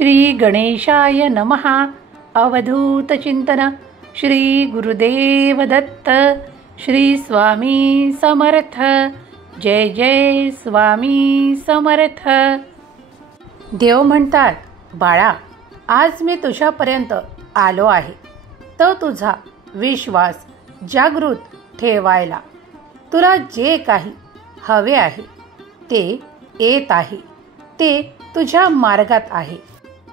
श्री गणेशाय नमः. अवधूत चिंतन. श्री गुरुदेव दत्त. श्री स्वामी समर्थ. जय जय स्वामी समर्थ. देव म्हणतात, बाळा, आज मी तुझ्यापर्यंत आलो आहे, तो तुझा विश्वास जागृत ठेवायला. तुला जे काही हवे आहे ते येत आहे, ते तुझ्या मार्गात आहे.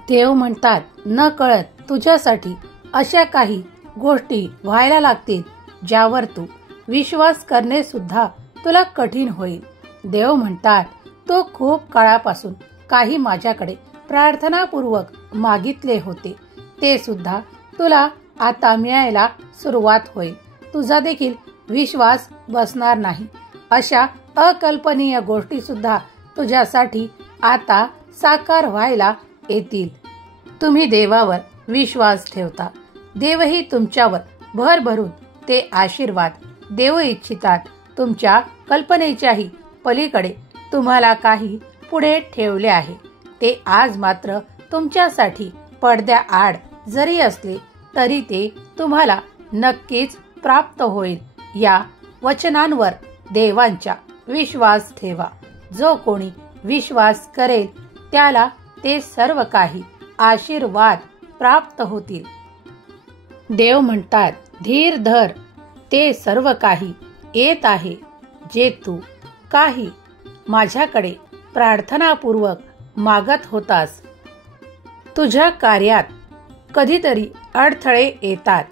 देव म्हणतात, न कळत तुझ्यासाठी अशा काही गोष्टी व्हायला लागतील ज्यावर तू विश्वास करणे सुद्धा तुला कठीण होईल. देव म्हणतात, तो खूप काळापासून काही माझ्याकडे प्रार्थनापूर्वक मागितले होते, ते सुद्धा तुला आता मिळायला सुरुवात होईल. तुझा देखील विश्वास बसणार नाही अशा अकल्पनीय गोष्टी सुद्धा तुझ्यासाठी आता साकार व्हायला येतील. तुम्ही देवावर विश्वास ठेवता, देवही तुमच्यावर भरभरून ते आशीर्वाद देऊ इच्छितात. तुमच्या कल्पनेच्याही पलीकडे तुम्हाला काही पुढे ठेवले आहे, ते आज मात्र तुमच्यासाठी पडद्याआड जरी असले तरी ते तुम्हाला नक्कीच प्राप्त होईल. या वचनांवर देवांच्या विश्वास ठेवा. जो कोणी विश्वास करेल त्याला ते सर्व काही आशीर्वाद प्राप्त होतील. देव म्हणतात, धीर धर, ते सर्व काही येत आहे जे तू काही माझ्याकडे प्रार्थनापूर्वक मागत होतास. तुझ्या कार्यात कधीतरी अडथळे येतात,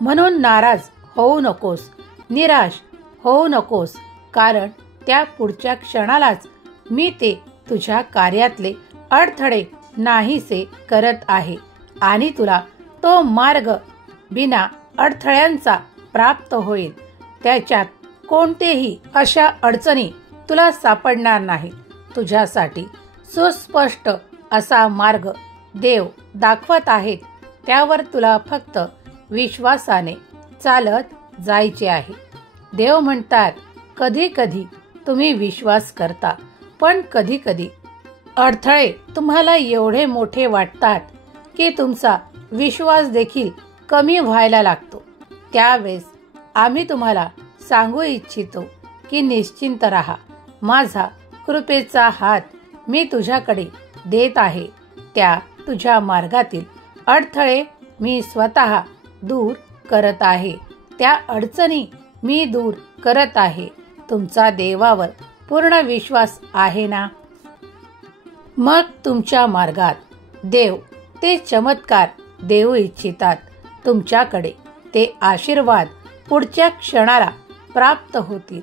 म्हणून नाराज होऊ नकोस, निराश होऊ नकोस, कारण त्या पुढच्या क्षणालाच मी ते तुझ्या कार्यातले अडथळे नाहीसे करत आहे आणि तुला तो मार्ग बिना अडथळ्यांचा प्राप्त होईल. त्याच्यात कोणतेही अशा अडचणी तुला सापडणार नाही. तुझ्यासाठी सुस्पष्ट असा मार्ग देव दाखवत आहेत, त्यावर तुला फक्त विश्वासाने चालत जायचे आहे. देव म्हणतात, कधी कधी तुम्ही विश्वास करता, पण कधी कधी अडथळे तुम्हाला एवढे मोठे वाटतात की तुमचा विश्वास देखील कमी व्हायला लागतो. त्यावेळेस आम्ही तुम्हाला सांगू इच्छितो की निश्चिंत राहा. माझा कृपेचा हात मी तुझ्याकडे देत आहे. त्या तुझ्या मार्गातील अडथळे मी स्वतः दूर करत आहे. त्या अडचणी मी दूर करत आहे. तुमचा देवावर पूर्ण विश्वास आहे ना? मग तुमच्या मार्गात देव ते चमत्कार देऊ इच्छितात. तुमच्याकडे ते आशीर्वाद पुढच्या क्षणाला प्राप्त होतील,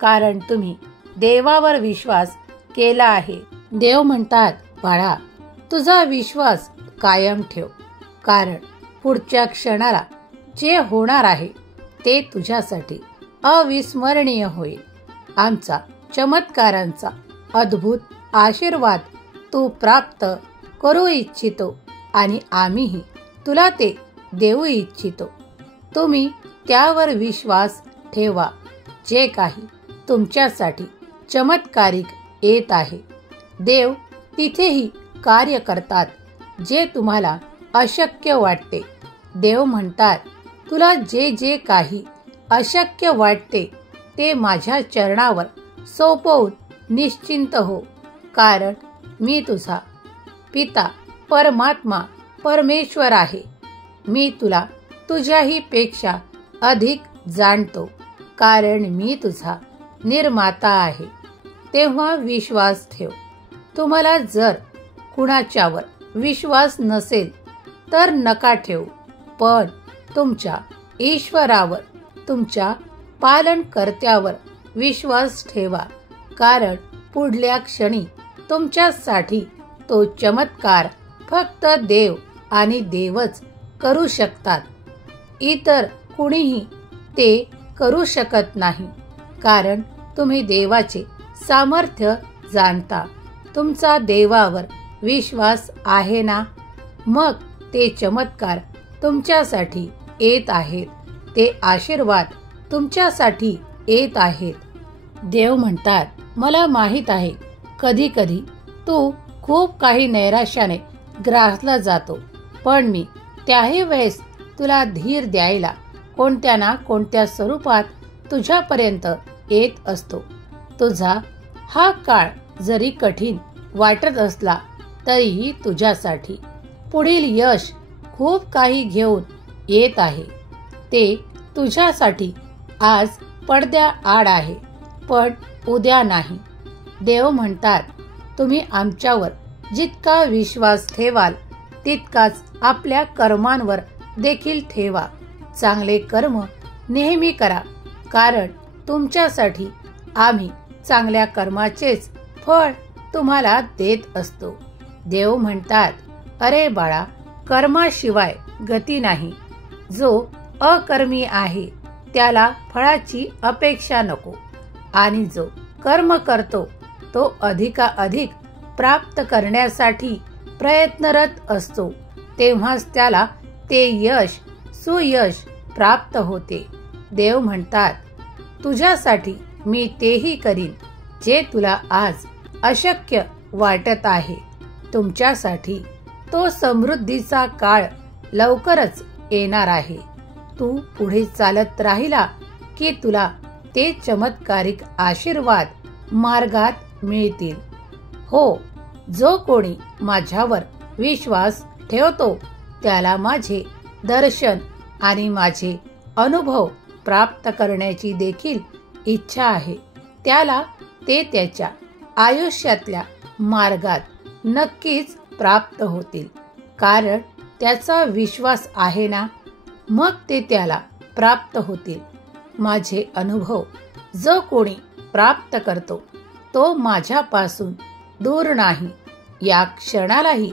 कारण तुम्ही देवावर विश्वास केला आहे. देव म्हणतात, बाळा, तुझा विश्वास कायम ठेव, कारण पुढच्या क्षणाला जे होणार आहे ते तुझ्यासाठी अविस्मरणीय होईल. आमचा चमत्कारांचा अद्भुत आशीर्वाद तू प्राप्त करू इच्छितो आणि आम्हीही तुला ते देऊ इच्छितो. तुम्ही त्यावर विश्वास ठेवा. जे काही तुमच्यासाठी चमत्कारिक येत आहे, देव तिथेही कार्य करतात जे तुम्हाला अशक्य वाटते. देव म्हणतात, तुला जे जे काही अशक्य वाटते ते माझ्या चरणावर सोपवून निश्चिंत हो, कारण मी तुझा पिता परमात्मा परमेश्वर आहे. मी तुला तुझ्याही पेक्षा अधिक जाणतो, कारण मी तुझा निर्माता आहे. तेव्हा विश्वास ठेव. तुम्हाला जर कुणाच्यावर विश्वास नसेल तर नका ठेवू, पण तुमच्या ईश्वरावर, तुमच्या पालनकर्त्यावर विश्वास ठेवा, कारण पुढल्या क्षणी तुमच्यासाठी तो चमत्कार फक्त देव आणि देवच करू शकतात. इतर कुणीही ते करू शकत नाही, कारण तुम्ही देवाचे सामर्थ्य जाणता. तुमचा देवावर विश्वास आहे ना? मग ते चमत्कार तुमच्यासाठी येत आहेत, ते आशीर्वाद तुमच्यासाठी येत आहेत. देव म्हणतात, मला माहित आहे, कधी कधी तू खूप काही नैराश्याने ग्रासला जातो, पण मी त्याही वेळेस तुला धीर द्यायला कोणत्या ना कोणत्या स्वरूपात तुझ्यापर्यंत येत असतो. तुझा हा काळ जरी कठीण वाटत असला तरीही तुझ्यासाठी पुढील यश खूप काही घेऊन येत आहे. ते तुझ्यासाठी आज पडद्याआड आहे, पण उद्या नाही. देव म्हणतात, तुम्ही आमच्यावर जितका विश्वास ठेवाल तितकाच आपल्या कर्मांवर देखील ठेवा. चांगले कर्म नेहमी करा, कारण तुमच्यासाठी आम्ही चांगल्या कर्माचेच फळ तुम्हाला देत असतो. देव म्हणतात, अरे बाळा, कर्माशिवाय गती नाही. जो अकर्मी आहे त्याला फळाची अपेक्षा नको, आणि जो कर्म करतो तो अधिकाधिक प्राप्त करण्यासाठी प्रयत्नरत असतो. तेव्हाच त्याला ते यश सुयश प्राप्त होते. देव म्हणतात, तुझ्यासाठी मी तेही करीन जे तुला आज अशक्य वाटत आहे. तुमच्यासाठी तो समृद्धीचा काळ लवकरच येणार आहे. तू पुढे चालत राहिला की तुला ते चमत्कारिक आशीर्वाद मार्गात मिळतील. हो, जो कोणी माझ्यावर विश्वास ठेवतो त्याला माझे दर्शन आणि माझे अनुभव प्राप्त करण्याची देखील इच्छा आहे. त्याला ते त्याच्या आयुष्यातल्या मार्गात नक्कीच प्राप्त होतील, कारण त्याचा विश्वास आहे ना, मग ते त्याला प्राप्त होतील. माझे अनुभव जो कोणी प्राप्त करतो तो माझ्यापासून दूर नाही. या क्षणालाही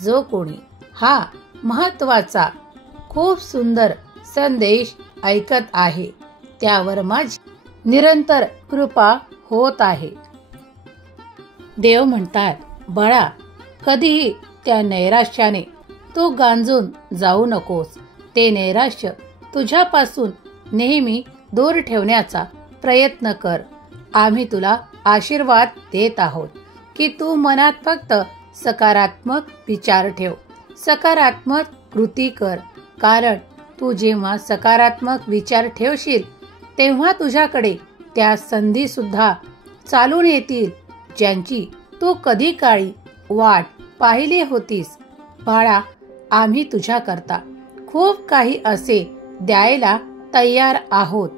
जो कोणी हा महत्वाचा खूप सुंदर संदेश ऐकत आहे त्यावर माझी निरंतर कृपा होत आहे. देव म्हणतात, बाळा, कधीही त्या नैराश्याने तू गांजून जाऊ नकोस. ते नैराश्य तुझ्यापासून नेहमी दूर ठेवण्याचा प्रयत्न कर. आम्ही तुला आशीर्वाद देत आहोत की तू मनात फक्त सकारात्मक विचार ठेव, सकारात्मक कृती कर. कारण तू जेव्हा सकारात्मक विचार ठेवशील तेव्हा तुझ्याकडे त्या संधी सुद्धा चालून येतील ज्यांची तू कधी काळी वाट पाहिली होतीस. बाळा, आम्ही तुझ्याकरता खूप काही असे द्यायला तयार आहोत.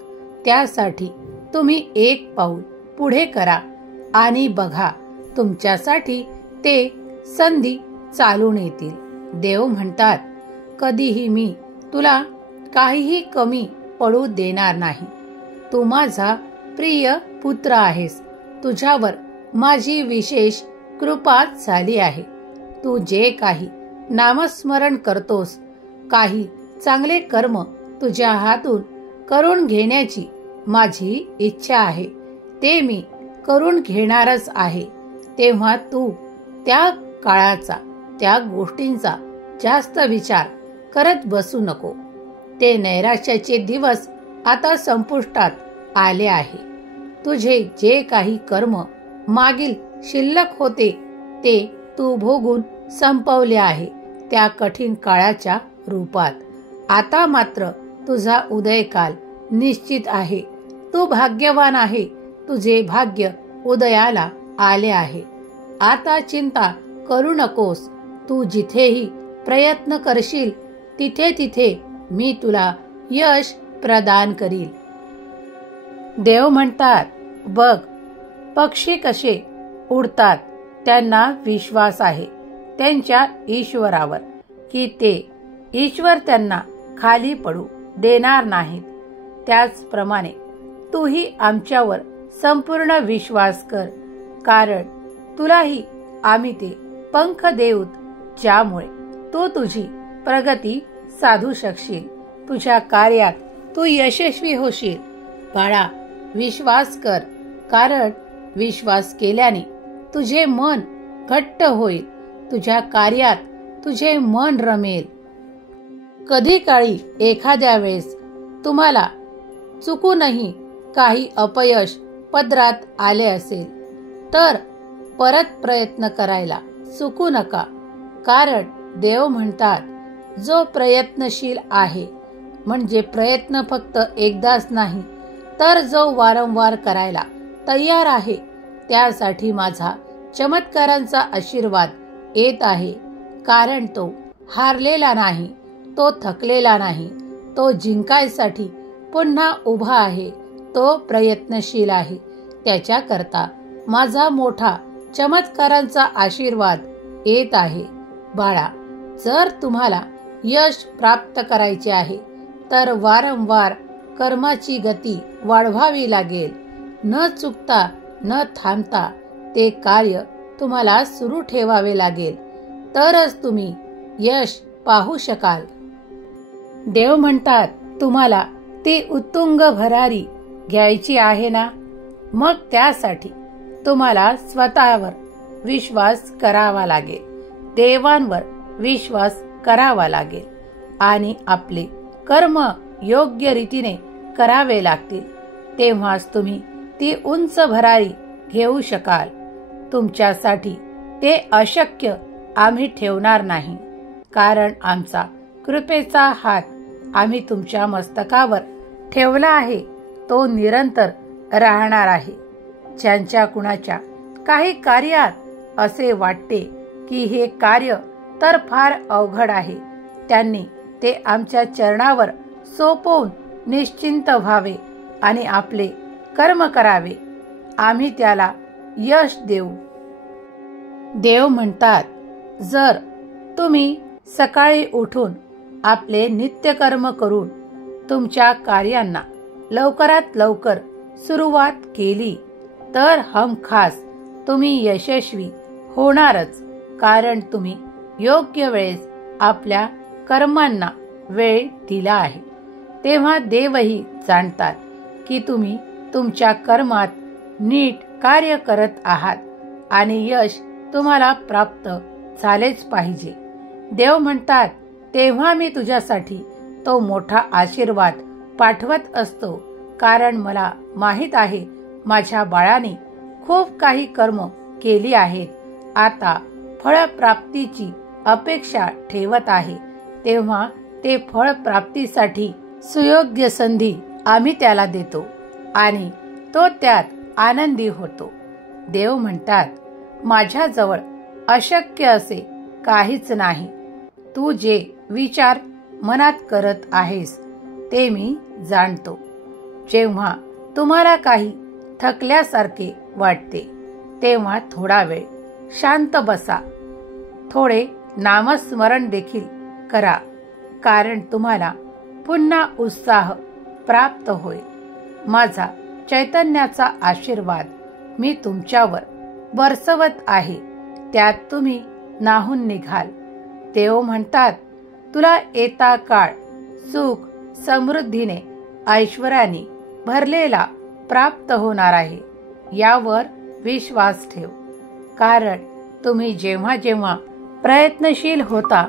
त्यासाठी तुम्ही एक पाऊल पुढे करा आणि बघा, तुमच्यासाठी ते संधी चालून येतील. देव म्हणतात, कधीही मी तुला काहीही कमी पडू देणार नाही. तू माझा प्रिय पुत्र आहेस. तुझ्यावर माझी विशेष कृपा झाली आहे. तू जे काही नामस्मरण करतोस, काही चांगले कर्म तुझ्या हातून करून घेण्याची माझी इच्छा आहे. ते मी करून घेणारच आहे. तेव्हा तू त्या काळाचा, त्या गोष्टींचा जास्त विचार करत बसू नको. ते नैराश्याचे दिवस आता संपुष्टात आले आहे. तुझे जे काही कर्म मागील शिल्लक होते ते तू भोगून संपवले आहे त्या कठीण काळाच्या रूपात. आता मात्र तुझा उदयकाल निश्चित आहे. तू भाग्यवान आहे. तुझे भाग्य उदयाला आले आहे. आता चिंता करू नकोस. तू जिथेही प्रयत्न करशील तिथे तिथे मी तुला यश प्रदान करील. देव म्हणतात, बघ, पक्षी कसे उडतात. त्यांना विश्वास आहे त्यांच्या ईश्वरावर की ते ईश्वर त्यांना खाली पडू देणार नाहीत. त्याचप्रमाणे तूही आमच्यावर संपूर्ण विश्वास कर, कारण तुलाही आम्ही ते पंख देऊत ज्यामुळे तू तुझी प्रगती साधू शकशील. तुझ्या कार्यात तू यशस्वी होशील. बाळा, विश्वास कर, कारण विश्वास केल्याने तुझे मन घट्ट होईल. तुझ्या कार्यात तुझे मन रमेल. कधी काळी एखाद्या वेळेस तुम्हाला चुकूनही काही अपयश पदरात आले असेल तर परत प्रयत्न करायला चुकू नका. कारण देव म्हणतात, जो प्रयत्नशील आहे, म्हणजे प्रयत्न फक्त एकदाच नाही, तर जो वारंवार करायला तयार आहे, त्यासाठी माझा चमत्कारांचा आशीर्वाद येत आहे. कारण तो हारलेला नाही, तो थकलेला नाही, तो जिंकायसाठी पुन्हा उभा आहे, तो प्रयत्नशील आहे. त्याच्याकरता माझा मोठा चमत्कारांचा आशीर्वाद येत आहे. बाळा, जर तुम्हाला यश प्राप्त करायचे आहे, तर वारंवार कर्माची गती वाढवावी लागेल. न चुकता न थांबता ते कार्य तुम्हाला सुरू ठेवावे लागेल, तरच तुम्ही यश पाहू शकाल. देव म्हणतात, तुम्हाला ती उत्तुंग भरारी घ्यायची आहे ना, मग त्यासाठी तुम्हाला स्वतःवर विश्वास करावा लागेल, देवांवर विश्वास करावा लागेल आणि आपले कर्म योग्य रीतीने करावे लागतील. तेव्हाच तुम्ही ती उंच भरारी घेऊ शकाल. तुमच्यासाठी ते अशक्य आम्ही ठेवणार नाही, कारण आमचा कृपेचा हात आम्ही तुमच्या मस्तकावर ठेवला आहे, तो निरंतर राहणार आहे. ज्यांच्या कुणाच्या काही कार्यात असे वाटते की हे कार्य तर फार अवघड आहे, त्यांनी ते आमच्या चरणावर सोपवून निश्चिंत व्हावे आणि आपले कर्म करावे. आम्ही त्याला यश देऊ. देव म्हणतात, जर तुम्ही सकाळी उठून आपले नित्यकर्म करून तुमच्या कार्यांना लवकरात लवकर सुरुवात केली, तर हमखास तुम्ही यशस्वी होणारच. कारण तुम्ही योग्य वेळेस आपल्या कर्मांना वेळ दिला आहे. तेव्हा देवही जाणतात की तुम्ही तुमच्या कर्मात नीट कार्य करत आहात आणि यश तुम्हाला प्राप्त झालेच पाहिजे. देव म्हणतात, तेव्हा मी तुझ्यासाठी तो मोठा आशीर्वाद पाठवत असतो. कारण मला माहित आहे, माझ्या बाळाने खूप काही कर्म केली आहेत, आता फळप्राप्तीची अपेक्षा ठेवत आहे. तेव्हा ते फळप्राप्तीसाठी सुयोग्य संधी आम्ही त्याला देतो आणि तो त्यात आनंदी होतो. देव म्हणतात, माझ्याजवळ अशक्य असे काहीच नाही. तू जे विचार मनात करत आहेस ते मी जाणतो. जेव्हा तुम्हाला काही थकल्यासारखे वाटते, तेव्हा थोडा वेळ शांत बसा. थोडे नामस्मरण देखील करा, कारण तुम्हाला पुन्हा उत्साह प्राप्त होईल. माझा चैतन्याचा आशीर्वाद मी तुमच्यावर बरसवत आहे, त्यात तुम्ही नाहून निघाल. देव म्हणतात, तुला येता काळ सुख समृद्धीने ऐश्वर्याने भरलेला प्राप्त होणार आहे. यावर विश्वास ठेव. कारण तुम्ही जेव्हा जेव्हा प्रयत्नशील होता,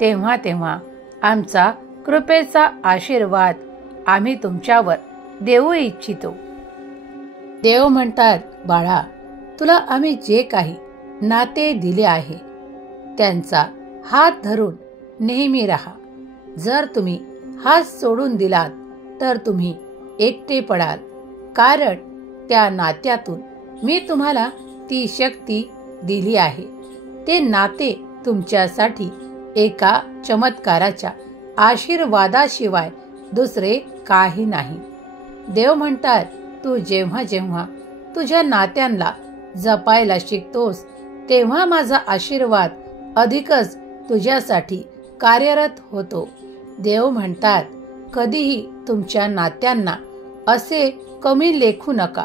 तेव्हा तेव्हा आमचा कृपेचा आशीर्वाद आम्ही तुमच्यावर देऊ इच्छितो. देव म्हणतात, बाळा, तुला आम्ही जे काही नाते दिले आहे, त्यांचा हात धरून नेहमी राहा. जर तुम्ही हात सोडून दिलात, तर तुम्ही एकटे पडाल. कारण त्या नात्यातून मी तुम्हाला ती शक्ती दिली आहे. ते नाते तुमच्यासाठी एका चमत्काराच्या आशीर्वादाशिवाय दुसरे काही नाही. देव म्हणतात, तू जेव्हा जेव्हा तुझ्या नात्यांना जपायला शिकतोस, तेव्हा माझा आशीर्वाद अधिकच तुझ्यासाठी कार्यरत होतो. देव म्हणतात, कधीही तुमच्या नात्यांना असे कमी लेखू नका,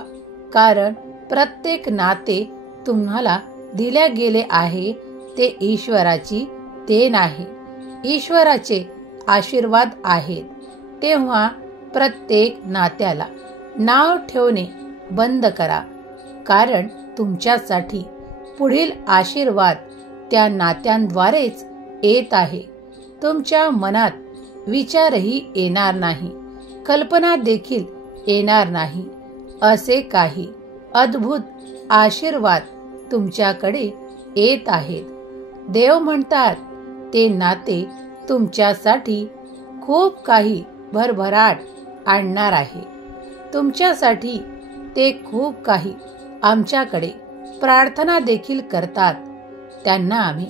कारण प्रत्येक नाते तुम्हाला दिले गेले आहे ते ईश्वराची देण आहे, ईश्वराचे आशीर्वाद आहेत. तेव्हा प्रत्येक नात्याला नाव ठेवणे बंद करा, कारण तुमच्यासाठी पुढील आशीर्वाद त्या नात्यांद्वारेच येत आहे. तुमच्या मनात विचारही येणार नाही, कल्पना देखील येणार नाही, असे काही अद्भुत आशीर्वाद तुमच्याकडे येत आहेत. देव म्हणतात ते नाते तुमच्यासाठी खूप काही भरभराट आणणार आहे. तुमच्यासाठी ते खूप काही आमच्याकडे प्रार्थना देखील करतात. त्यांना आम्ही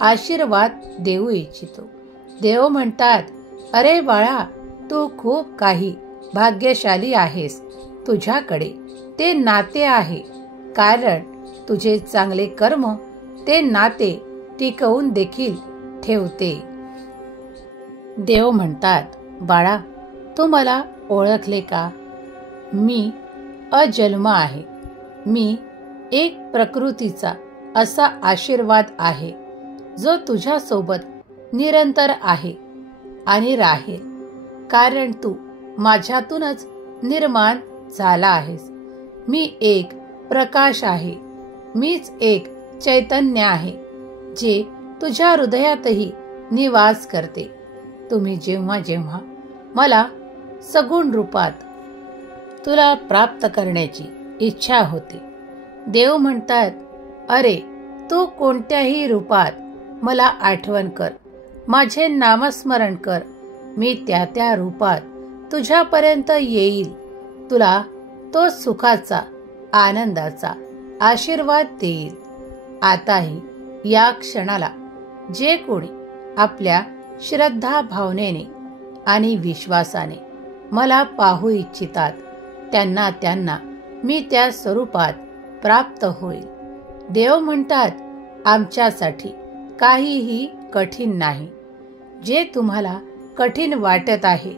आशीर्वाद देऊ इच्छितो. देव म्हणतात, अरे बाळा, तू खूप काही भाग्यशाली आहेस. तुझ्याकडे ते नाते आहे, कारण तुझे चांगले कर्म ते नाते टिकवून देखील ठेवते. देव म्हणतात, बाळा, तू मला ओळखले का? मी अजन्म आहे. मी एक प्रकृतीचा असा आशीर्वाद आहे जो तुझ्यासोबत निरंतर आहे आणि राहील, कारण तू माझ्यातूनच निर्माण झाला आहेस. मी एक प्रकाश आहे. मीच एक चैतन्य आहे जे तुझ्या हृदयातही निवास करते. तुम्ही जेव्हा जेव्हा मला सगुण रूपात तुला प्राप्त करण्याची इच्छा होते, देव म्हणतात, अरे तू कोणत्याही रूपात मला आठवण कर, माझे नामस्मरण कर. मी त्या त्या रूपात तुझ्यापर्यंत येईल. तुला तो सुखाचा, आनंदाचा आशीर्वाद देईल. आताही या क्षणाला जे कोणी आपल्या श्रद्धा भावनेने आणि विश्वासाने मला पाहू इच्छितात, त्यांना मी त्या स्वरूपात प्राप्त होईल. देव म्हणतात, आमच्यासाठी काहीही कठीण नाही. जे तुम्हाला कठीण वाटत आहे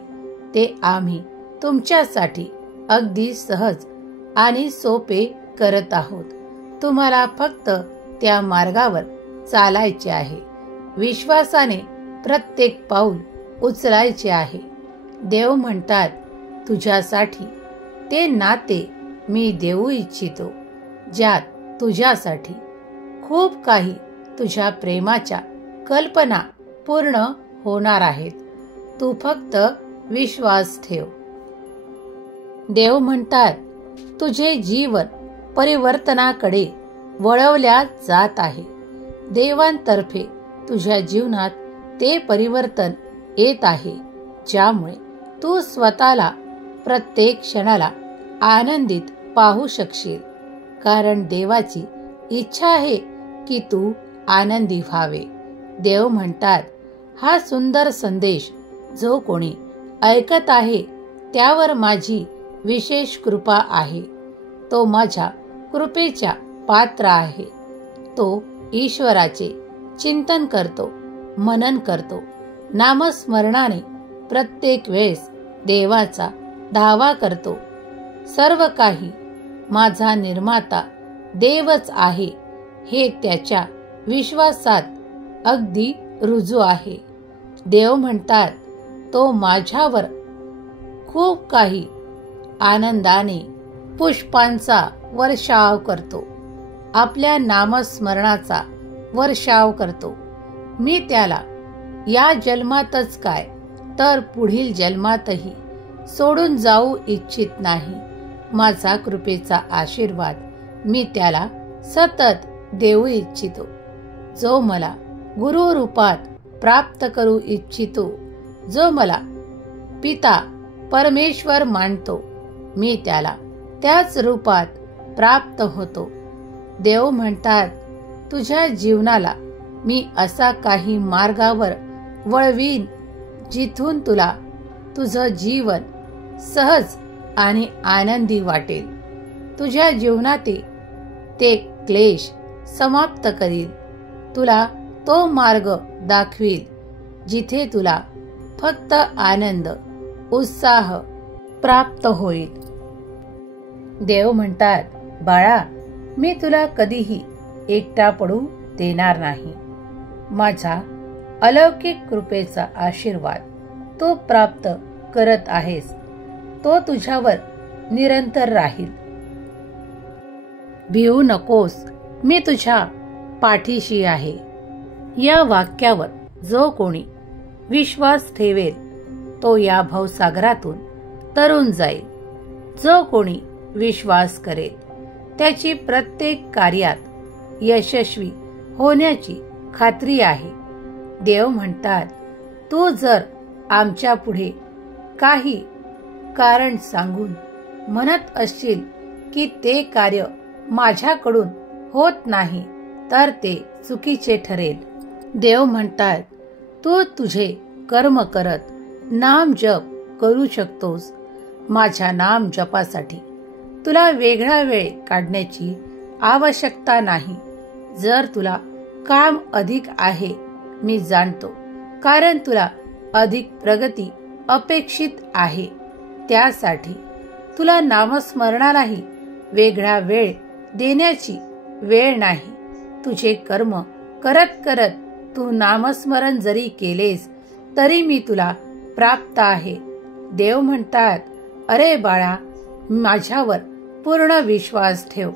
ते आम्ही तुमच्यासाठी अगदी सहज आणि सोपे करत आहोत. तुम्हाला फक्त त्या मार्गावर चालायचे आहे. विश्वासाने प्रत्येक पाऊल उचलायचे आहे. देव म्हणतात, तुझ्यासाठी ते नाते मी देऊ इच्छितो ज्यात तुझ्यासाठी खूप काही तुझ्या प्रेमाच्या कल्पना पूर्ण होणार आहेत. तू फक्त विश्वास ठेव. देव म्हणतात, तुझे जीवन परिवर्तनाकडे वळवल्या जात आहे. देवांतर्फे तुझ्या जीवनात ते परिवर्तन येत आहे, ज्यामुळे तू स्वतःला प्रत्येक क्षणाला आनंदित पाहू शकशील. कारण देवाची इच्छा आहे की तू आनंदी व्हावे. देव म्हणतात, हा सुंदर संदेश जो कोणी ऐकत आहे त्यावर माझी विशेष कृपा आहे. तो माझ्या कृपेच्या पात्र आहे. तो ईश्वराचे चिंतन करतो, मनन करतो. नामस्मरणाने प्रत्येक वेळेस देवाचा धावा करतो. सर्व काही माझा निर्माता देवच आहे हे त्याच्या विश्वासात अगदी रुजू आहे. देव म्हणतात, तो माझ्यावर खूप काही आनंदाने पुष्पांचा वर्षाव करतो. आपल्या नामस्मरणाचा वर्षाव करतो. मी त्याला या जन्मातच काय तर पुढील जन्मातही सोडून जाऊ इच्छित नाही. माझा कृपेचा आशीर्वाद मी त्याला सतत देऊ इच्छितो. जो मला गुरु रूपात प्राप्त करू इच्छितो, जो मला पिता परमेश्वर मानतो, मी त्याला त्याच रूपात प्राप्त होतो. देव म्हणतात, तुझ्या जीवनाला मी असा काही मार्गावर वळवीन जिथून तुला तुझं जीवन सहज आणि आनंदी वाटेल. तुझ्या जीवनातील ते क्लेश समाप्त करील. तुला तो मार्ग दाखवील जिथे तुला फक्त आनंद, उत्साह प्राप्त होईल. देव म्हणतात, बाळा, मी तुला कधीही एकटा पडू देणार नाही. माझा अलौकिक कृपेचा आशीर्वाद तू प्राप्त करत आहेस. तो तुझ्यावर निरंतर राहील. भिवू नकोस, मी तुझ्या पाठीशी आहे. या वाक्यावर जो कोणी विश्वास ठेवेल तो या भवसागरातून तरून जाईल. जो कोणी विश्वास करेल त्याची प्रत्येक कार्यात यशस्वी होण्याची खात्री आहे. देव म्हणतात, तू जर आमच्या पुढे काही कारण सांगून म्हणत असशील की ते कार्य माझ्याकडून होत नाही, तर ते चुकीचे ठरेल. देव म्हणतात, तू तुझे कर्म करत नाम जप करू शकतोस. माझ्या नाम जपासाठी तुला वेगळा वेळ काढण्याची आवश्यकता नाही. जर तुला काम अधिक आहे, मी जाणतो, कारण तुला अधिक प्रगती अपेक्षित आहे. त्यासाठी तुला नामस्मरणालाही वेगळा वेळ देण्याची वेळ नाही. तुझे कर्म करत करत तू नामस्मरण जरी केलेस तरी मी तुला प्राप्त आहे. देव म्हणतात, अरे बाळा, माझ्यावर पूर्ण विश्वास ठेव.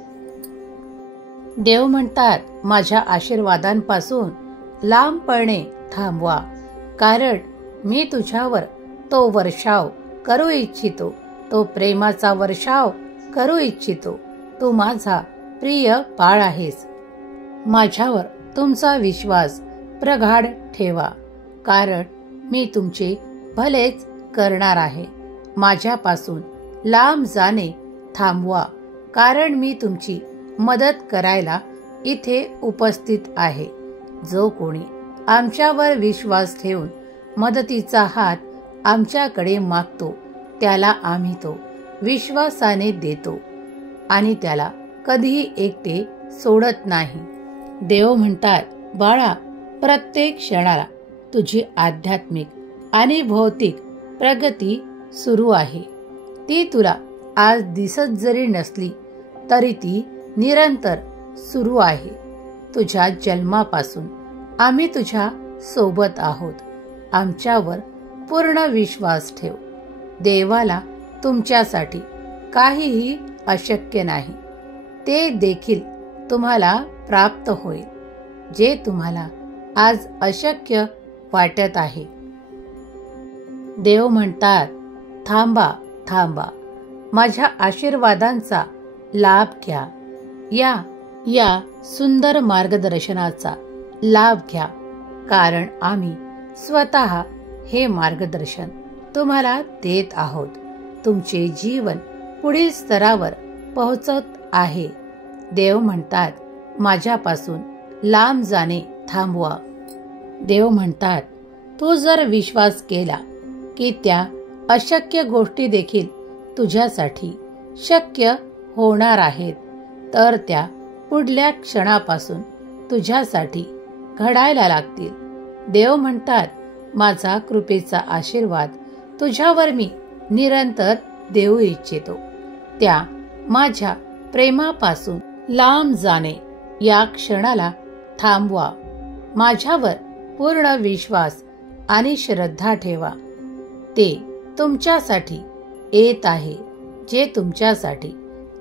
देव म्हणतात, माझ्या आशीर्वादांपासून लांब पळणे थांबवा, कारण मी तुझ्यावर तो वर्षाव करू इच्छितो. तो प्रेमाचा वर्षाव करू इच्छितो. तू माझा प्रिय बाळ आहेस. माझ्यावर तुमचा विश्वास प्रगाढ ठेवा, कारण मी तुमचे भलेच करणार आहे. माझ्यापासून लांब जाणे थांबवा, कारण मी तुमची मदत करायला इथे उपस्थित आहे. जो कोणी आमच्यावर विश्वास ठेवून मदतीचा हात आमच्याकडे मागतो, त्याला आम्ही तो विश्वासाने देतो आणि त्याला कधीही एकटे सोडत नाही. देव म्हणतात, बाळा, प्रत्येक क्षणाला तुझी आध्यात्मिक आणि भौतिक प्रगती सुरू आहे. ती तुला आज दिसत जरी नसली तरी ती निरंतर सुरू आहे. तुझ्या जन्मापासून आम्ही तुझ्या सोबत आहोत. आमच्यावर पूर्ण विश्वास ठेव. देवाला तुमच्यासाठी काहीही अशक्य नाही. ते देखील तुम्हाला प्राप्त होईल, जे तुम्हाला आज अशक्य वाटत आहे. देव म्हणतात, थांबा थांबा, माझ्या आशीर्वादांचा लाभ घ्या. या सुंदर मार्गदर्शनाचा लाभ घ्या, कारण आम्ही स्वतः हे मार्गदर्शन तुम्हाला देत आहोत. तुमचे जीवन पुढील स्तरावर पोहोचत आहे. देव म्हणतात, माझ्यापासून लांब जाणे थांबवा. देव म्हणतात, तू जर विश्वास केला की त्या अशक्य गोष्टी देखील तुझ्यासाठी शक्य होणार आहेत, तर त्या पुढल्या क्षणापासून तुझ्यासाठी घडायला लागतील. देव म्हणतात, माझा कृपेचा आशीर्वाद तुझ्यावर मी निरंतर देऊ इच्छितो. त्या माझ्या प्रेमापासून लांब जाणे या क्षणाला थांबवा. माझ्यावर पूर्ण विश्वास आणि श्रद्धा ठेवा. ते तुमच्यासाठी येत आहे, जे तुमच्यासाठी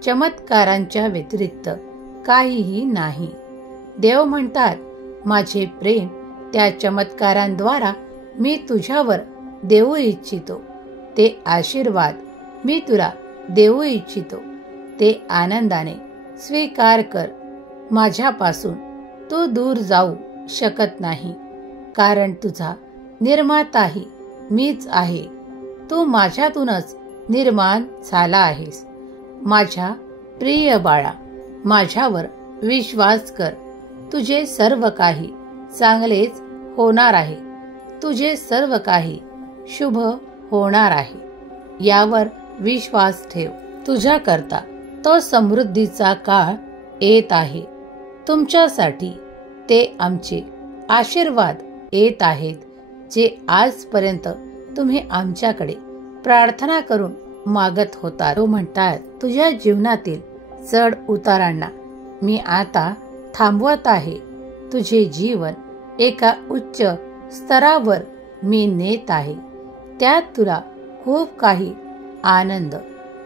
चमत्कारांच्या व्यतिरिक्त काहीही नाही. देव म्हणतात, माझे प्रेम त्या चमत्कारांद्वारा मी तुझ्यावर देऊ इच्छितो. ते आशीर्वाद मी तुला देऊ इच्छितो. ते आनंदाने स्वीकार कर. माझ्यापासून तू दूर जाऊ शकत नाही, कारण तुझा निर्माताही मीच आहे. तू माझ्यातूनच निर्माण झाला आहेस. माझ्या प्रिय बाळा, माझ्यावर विश्वास कर. तुझे सर्व काही चांगलेच होणार आहे. तुझे सर्व काही शुभ होणार आहे. यावर विश्वास ठेव. तुझ्याकरता तो समृद्धीचा काळ येत आहे. तुमच्यासाठी ते आमचे आशीर्वाद येत आहेत, जे आजपर्यंत तुम्ही आमच्याकडे प्रार्थना करून मागत होता. तो म्हणतात, तुझ्या जीवनातील चढ उतारांना मी आता थांबवत आहे. तुझे जीवन एका उच्च स्तरावर मी नेत आहे. त्यात तुला खूप काही आनंद,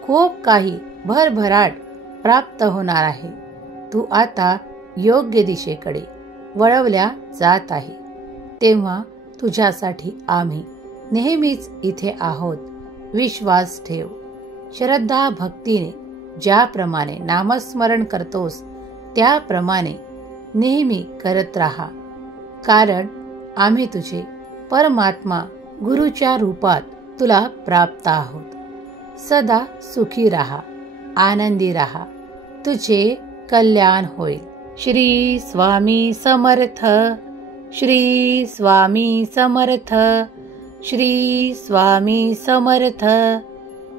खूप काही भरभराट प्राप्त होणार आहे. तू आता योग्य दिशेकडे वळवल्या जात आहे. तेव्हा तुझ्यासाठी आम्ही नेहमीच इथे आहोत. विश्वास ठेव. श्रद्धा भक्तीने ज्याप्रमाणे नामस्मरण करतोस त्याप्रमाणे नेहमी करत राहा. कारण आम्ही तुझे परमात्मा गुरुच्या रूपात तुला प्राप्त आहोत। सदा सुखी राहा, आनंदी राहा, तुझे कल्याण होईल। श्री स्वामी समर्थ, श्री स्वामी समर्थ, श्री स्वामी समर्थ,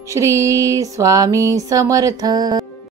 श्री स्वामी समर्थ।